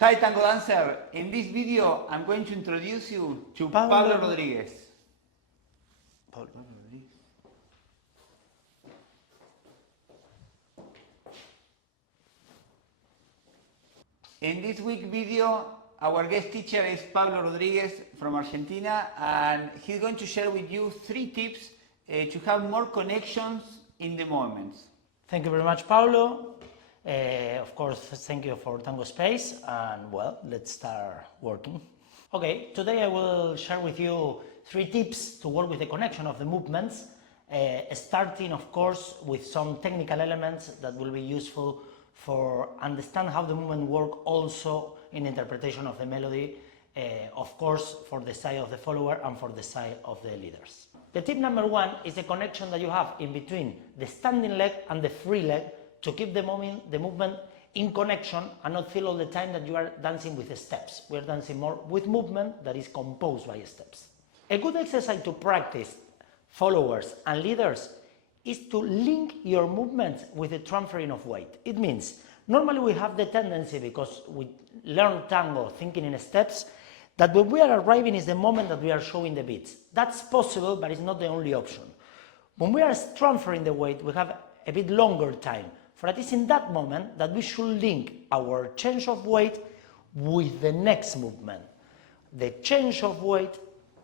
Hi Tango Dancer, in this video I'm going to introduce you to Pablo Rodriguez. Pablo Rodriguez. In this week video, our guest teacher is Pablo Rodriguez from Argentina, and he's going to share with you 3 tips to have more connections in the moments. Thank you very much, Pablo. Of course, thank you for Tango Space, and well, let's start working. Okay, today I will share with you 3 tips to work with the connection of the movements, starting of course with some technical elements that will be useful for understand how the movement work also in interpretation of the melody, of course for the side of the follower and for the side of the leaders. The tip number 1 is the connection that you have in between the standing leg and the free leg to keep the movement in connection and not feel all the time that you are dancing with the steps. We are dancing more with movement that is composed by steps. A good exercise to practice followers and leaders is to link your movements with the transferring of weight. It means normally we have the tendency, because we learn tango thinking in steps, that when we are arriving is the moment that we are showing the beats. That's possible, but it's not the only option. When we are transferring the weight, we have a bit longer time. For it is in that moment that we should link our change of weight with the next movement. The change of weight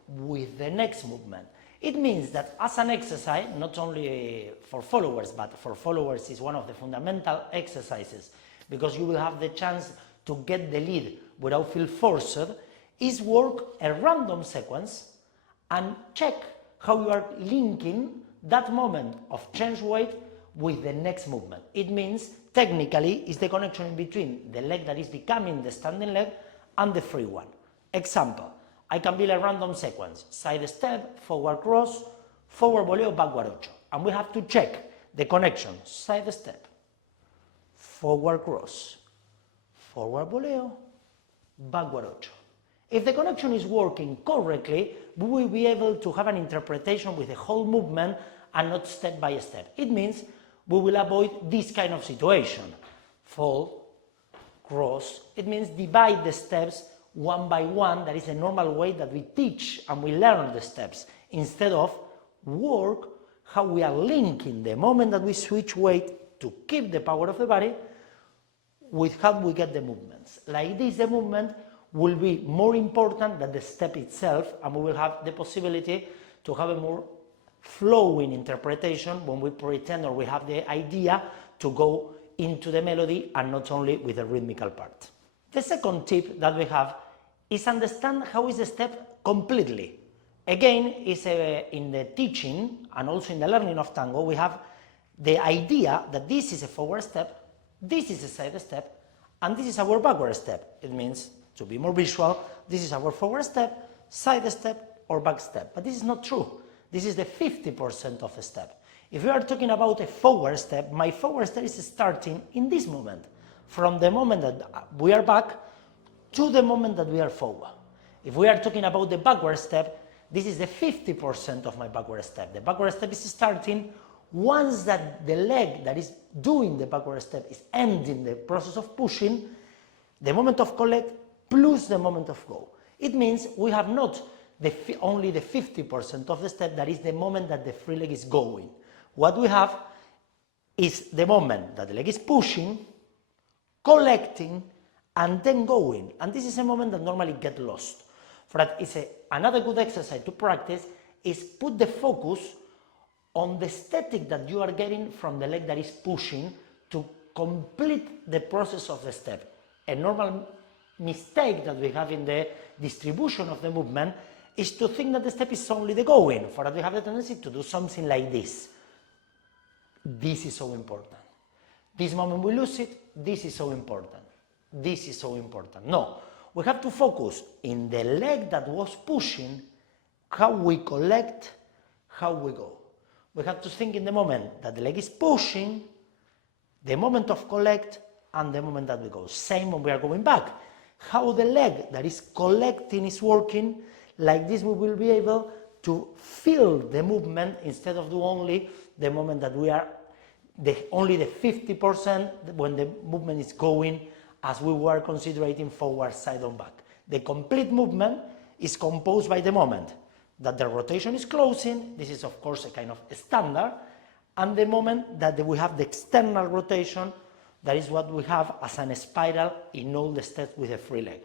with the next movement. It means that as an exercise, not only for followers, but for followers is one of the fundamental exercises, because you will have the chance to get the lead without feel forced, is work a random sequence and check how you are linking that moment of change weight with the next movement. It means technically is the connection in between the leg that is becoming the standing leg and the free one. Example, I can build a random sequence, side step, forward cross, forward voleo, backward ocho. And we have to check the connection, side step, forward cross, forward voleo, backward ocho. If the connection is working correctly, we will be able to have an interpretation with the whole movement and not step by step. It means we will avoid this kind of situation. Fall, cross, it means divide the steps one by one. That is a normal way that we teach and we learn the steps, instead of work how we are linking the moment that we switch weight to keep the power of the body with how we get the movements. Like this, the movement will be more important than the step itself, and we will have the possibility to have a more flowing interpretation when we pretend or we have the idea to go into the melody and not only with the rhythmical part. The second tip that we have is understand how is the step completely. Again, is in the teaching and also in the learning of tango, we have the idea that this is a forward step, this is a side step, and this is our backward step. It means, to be more visual, this is our forward step, side step, or back step. But this is not true. This is the 50% of the step. If we are talking about a forward step, my forward step is starting in this moment, from the moment that we are back to the moment that we are forward. If we are talking about the backward step, this is the 50% of my backward step. The backward step is starting once that the leg that is doing the backward step is ending the process of pushing, the moment of collect plus the moment of go. It means we have not only the 50% of the step, that is the moment that the free leg is going. What we have is the moment that the leg is pushing, collecting, and then going. And this is a moment that normally gets lost. For that, another good exercise to practice is put the focus on the static that you are getting from the leg that is pushing to complete the process of the step. A normal mistake that we have in the distribution of the movement is to think that the step is only the going. For that, we have the tendency to do something like this. This is so important. This moment we lose it, this is so important. This is so important. No, we have to focus in the leg that was pushing, how we collect, how we go. We have to think in the moment that the leg is pushing, the moment of collect, and the moment that we go. Same when we are going back. How the leg that is collecting is working, like this we will be able to feel the movement instead of do only the moment that we are only the 50% when the movement is going as we were considering forward, side, and back. The complete movement is composed by the moment that the rotation is closing, this is of course a kind of standard, and the moment that we have the external rotation, that is what we have as a spiral in all the steps with a free leg.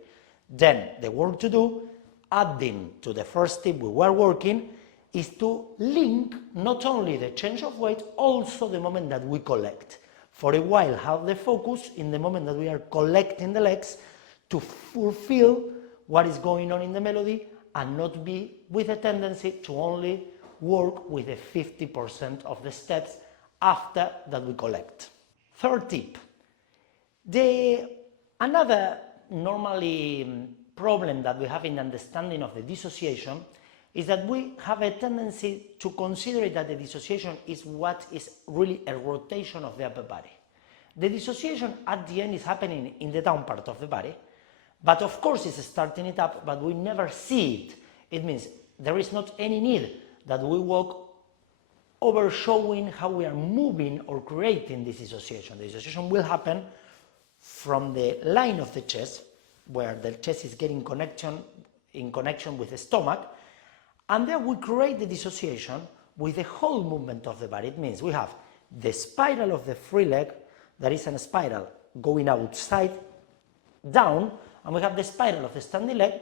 Then the work to do, adding to the first tip we were working, is to link not only the change of weight, also the moment that we collect. For a while have the focus in the moment that we are collecting the legs to fulfill what is going on in the melody and not be with a tendency to only work with the 50% of the steps after that we collect. Third tip. Another normally problem that we have in understanding of the dissociation is that we have a tendency to consider that the dissociation is what is really a rotation of the upper body. The dissociation at the end is happening in the down part of the body, but of course it's starting it up, but we never see it. It means there is not any need that we walk over showing how we are moving or creating this dissociation. The dissociation will happen from the line of the chest, where the chest is getting in connection with the stomach, and then we create the dissociation with the whole movement of the body. It means we have the spiral of the free leg, that is a spiral going outside down, and we have the spiral of the standing leg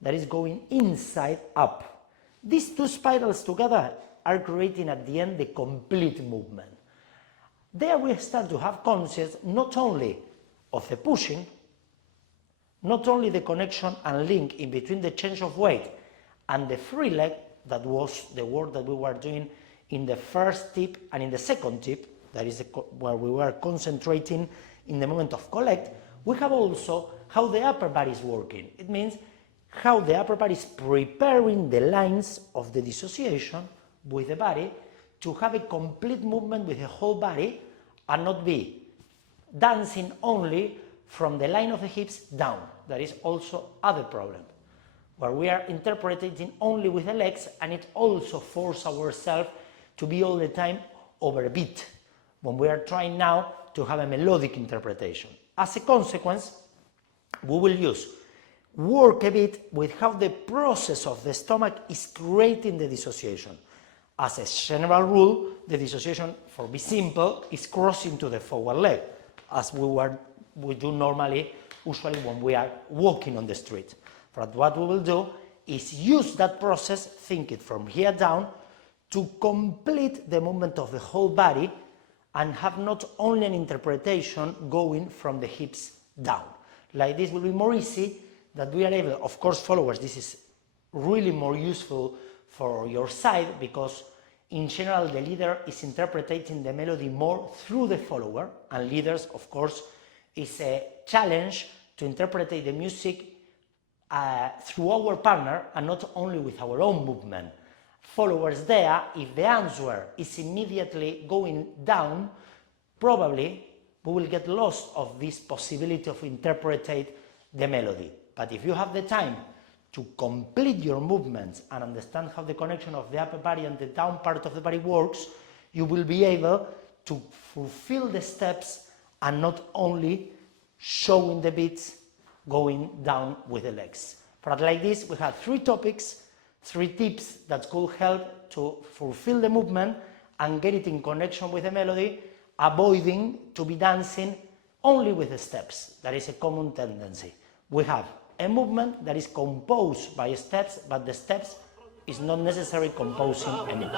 that is going inside up. These two spirals together are creating at the end the complete movement. There we start to have conscious not only of the pushing, not only the connection and link in between the change of weight and the free leg, that was the work that we were doing in the first tip and in the second tip, that is where we were concentrating in the moment of collect. We have also how the upper body is working. It means how the upper body is preparing the lines of the dissociation with the body to have a complete movement with the whole body and not be dancing only from the line of the hips down. That is also other problem, where we are interpreting only with the legs, and it also forces ourselves to be all the time over a beat, when we are trying now to have a melodic interpretation. As a consequence, we will work a bit with how the process of the stomach is creating the dissociation. As a general rule, the dissociation, for be simple, is crossing to the forward leg, as we do normally, usually when we are walking on the street. But what we will do is use that process, think it from here down, to complete the movement of the whole body and have not only an interpretation going from the hips down. Like this will be more easy, that we are able, of course followers, this is really more useful for your side, because in general the leader is interpreting the melody more through the follower, and leaders of course is a challenge to interpret the music through our partner and not only with our own movement. Followers there, if the answer is immediately going down, probably we will get lost of this possibility of interpreting the melody. But if you have the time to complete your movements and understand how the connection of the upper body and the down part of the body works, you will be able to fulfill the steps and not only showing the beats going down with the legs. But like this, we have 3 topics, 3 tips that could help to fulfill the movement and get it in connection with the melody, avoiding to be dancing only with the steps. That is a common tendency. We have a movement that is composed by steps, but the steps is not necessarily composing anything.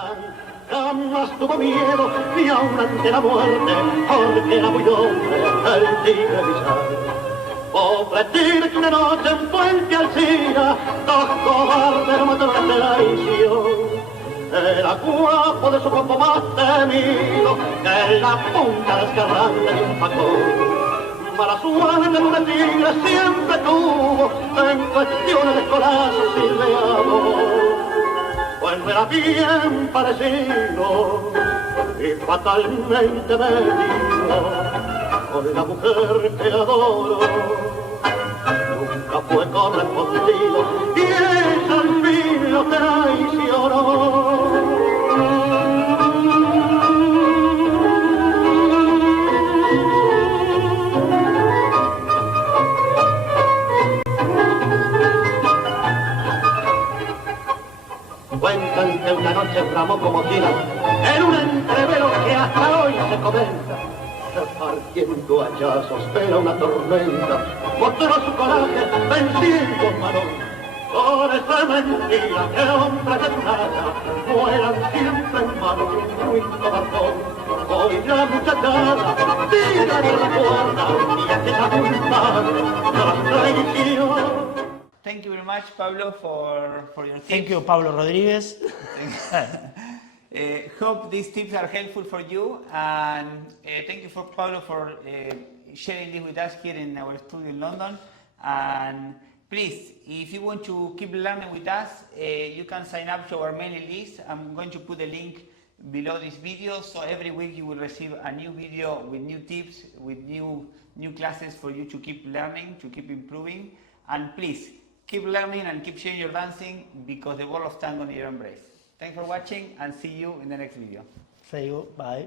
Jamás tuvo miedo ni aun ante la muerte, porque era muy hombre el tigre Bizarro. Pobre tigre que una noche en Fuente Alsina, dos cobardes lo mataron de traición. Era guapo de su cuerpo más temido que la punta desgarrante de un facón. Mala suerte una tigre siempre tuvo en cuestiones de corazón y de amor. Pues era bien parecido y fatalmente metido con la mujer que adoro. Nunca fue correspondido y ella al fin lo traicionó. noche bramó como tira, en un entrevero que hasta hoy se comenta. Repartiendo hallazgos era una tormenta, mostró su coraje venciendo un varón. Por esa mentira que hombres de plata mueran siempre en manos de un ruin cobardón. Hoy la muchachada tira de la cuerda y aquella culpable la traición. Thank you very much, Pablo, for your tips. Thank you, Pablo Rodriguez. Hope these tips are helpful for you, and thank you for Pablo for sharing this with us here in our studio in London. And please, if you want to keep learning with us, you can sign up to our mailing list. I'm going to put the link below this video, so every week you will receive a new video with new tips, with new classes for you to keep learning, to keep improving. And please, keep learning and keep sharing your dancing, because the world of tango needs your embrace. Thanks for watching, and see you in the next video. See you. Bye.